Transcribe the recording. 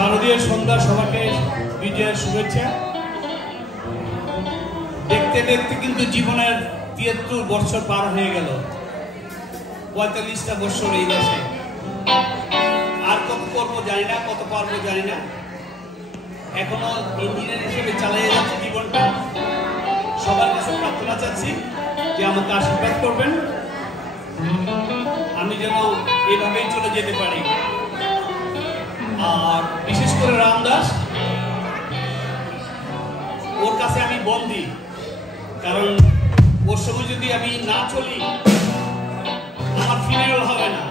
শারদীয় সন্ধ্যা সবাইকে বিজয়ের শুভেচ্ছা। দেখতে দেখতে কিন্তু জীবনের ৭৩ বছর পার হয়ে গেল, ৪৫টা বছর এই দেশে। আর কত করবো জানি না, কত পারবো জানি না। এখনো ইঞ্জিনিয়ার হিসেবে চালিয়ে যাচ্ছে জীবনটা। সবার কাছে প্রার্থনা চাচ্ছি যে আমাকে আশীর্বাদ করবেন, আমি যেন এভাবেই চলে যেতে পারি। আর বিশেষ করে রামদাস, ওর কাছে আমি বন্দী, কারণ ওর সঙ্গে যদি আমি না চলি আমার ফিরেও হবে না।